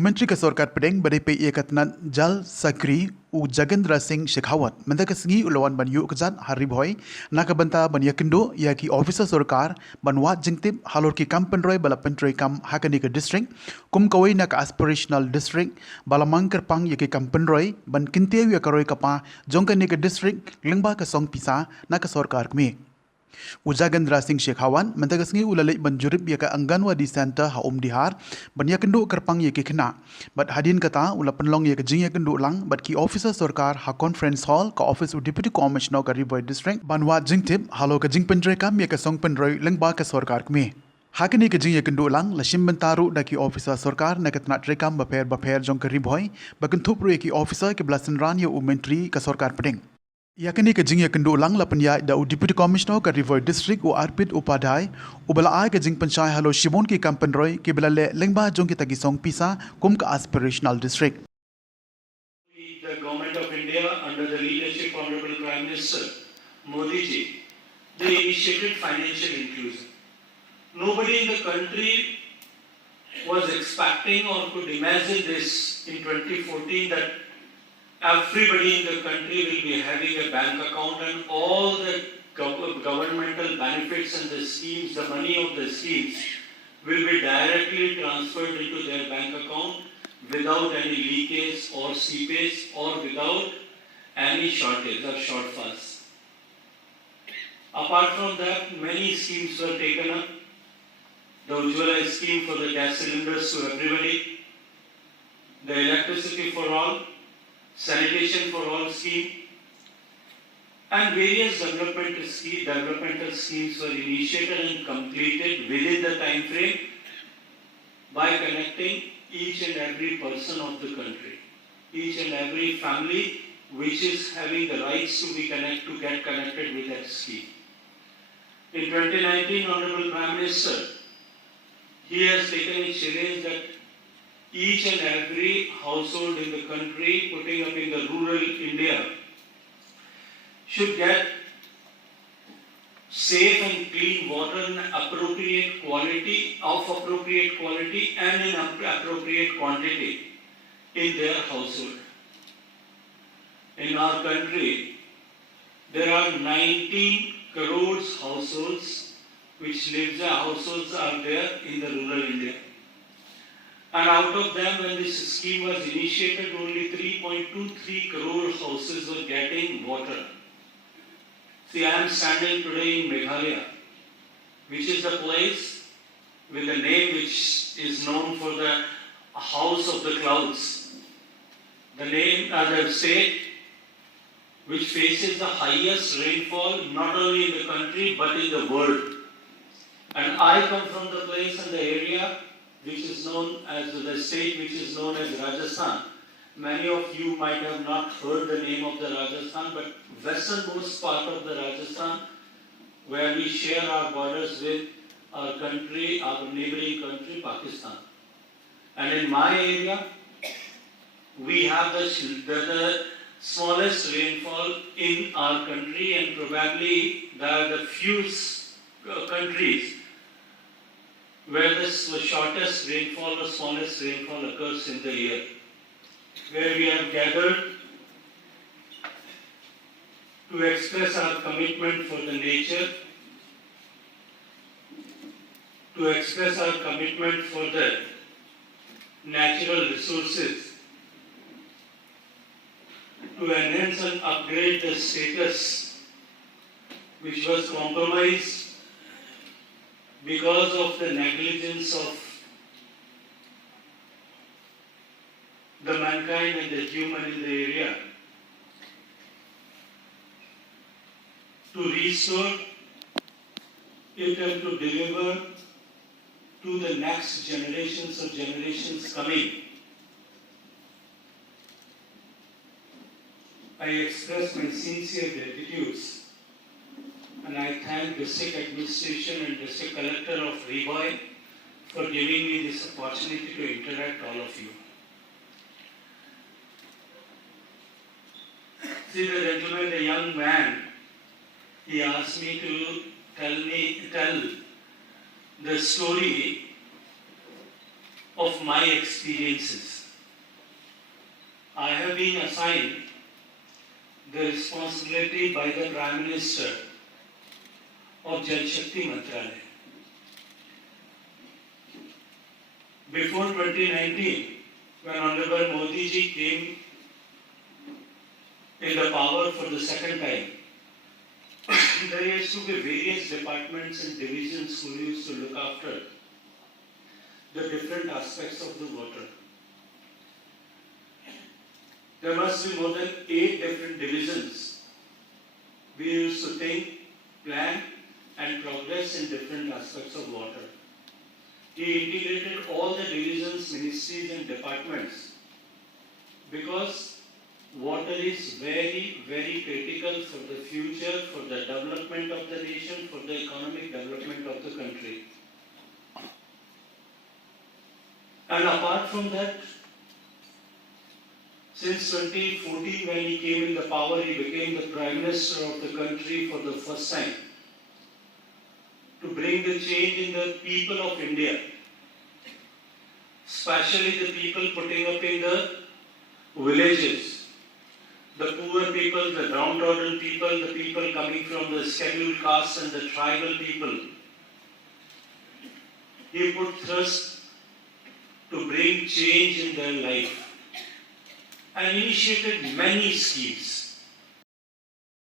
Menteri ke Sorkar Pedeng berdepai ia katanan Jal Sakri u Gajendra Singh Shekhawat menteri kesengi ulawan ban yu kjat Ri Bhoi nak banta ban ïakynduh ia ki ophisar sorkar ban wat jingtip halor ki kam penroi bala pentroi kam hakani ke district kum kawai nak aspirational district bala mangker pang ia ki kam penroi ban kintia ia karoi kapa jongkani ke district lengba ke song pisa nak ke sorkar kmi Gajendra Singh Shekhawat menteri kesengi ulalai banjurib ia ke Anganwadi Center ha Dihar ban ïakynduh kerpang ia ke kena bat hadin kata ula penlong ia ke jing ïakynduh lang bat ki officer sorkar ha conference hall ka office deputy commissioner ka Ri Bhoi district ban wat jing tip halo ke jing pendroi kam ia ke song pendroi lengba ke sorkar kmi Hakini ke jing ïakynduh lang lashim bentaru da ki officer sorkar na ketnat rekam baper jong ke Ri Bhoi bakentup ru ki officer ke belasan ran ia menteri ke sorkar peding Yakini ke jing ïakynduh lang la penya da deputy commissioner ka Ri Bhoi district u Arpit Upadhyay u bala ai ke jing panchai halo shibon ki kampen roi ke bala le lengba jong ki tagi song pisa kum ka aspirational district The government of India under the leadership of Honorable Prime Minister Modi ji, they initiated financial inclusion. Nobody in the country was expecting or could imagine this in 2014 that everybody in the country will be having a bank account and all the governmental benefits and the schemes, the money of the schemes will be directly transferred into their bank account without any leakage or seepage or without any shortage or shortfalls. Apart from that, many schemes were taken up. The Ujjwala scheme for the gas cylinders to everybody, the electricity for all, sanitation for all scheme, and various developmental schemes were initiated and completed within the time frame by connecting each and every person of the country, each and every family which is having the rights to get connected with that scheme. In 2019, Honorable Prime Minister, he has taken a challenge that each and every household in the country putting up in the rural India should get safe and clean water in appropriate quality and in appropriate quantity in their household. In our country, there are 19 crores households households are there in the rural India. And out of them, when this scheme was initiated, only 3.23 crore houses were getting water. See, I am standing today in Meghalaya, which is the place with a name which is known for the House of the Clouds. The name of the state which faces the highest rainfall not only in the country but in the world. And I come from the place and the area which is known as the state which is known as Rajasthan. Many of you might have not heard the name of the Rajasthan, but westernmost part of the Rajasthan, where we share our borders with our country, our neighboring country, Pakistan. And in my area, we have the smallest rainfall in our country, and probably the few countries where the shortest rainfall or smallest rainfall occurs in the year, where we have gathered to express our commitment for the nature, to express our commitment for the natural resources, to enhance and upgrade the status which was compromised because of the negligence of the mankind and the human in the area, to restore it and to deliver to the next generations coming. I express my sincere gratitude and I thank District Administration and District Collector of Ri Bhoi for giving me this opportunity to interact all of you. See, the gentleman, the young man, he asked me to tell the story of my experiences. I have been assigned the responsibility by the Prime Minister of Jal Shakti Mantralaya. Before 2019, when Honorable Modi ji came in the power for the second time, there used to be various departments and divisions who used to look after the different aspects of the water. There must be more than 8 different divisions. We used to think, plan, and progress in different aspects of water. He integrated all the divisions, ministries, and departments because water is very, very critical for the future, for the development of the nation, for the economic development of the country. And apart from that, since 2014, when he came in the power, he became the Prime Minister of the country for the first time to bring the change in the people of India, especially the people putting up in the villages, the poor people, the downtrodden people, the people coming from the scheduled castes and the tribal people. He put thrust to bring change in their life and initiated many schemes.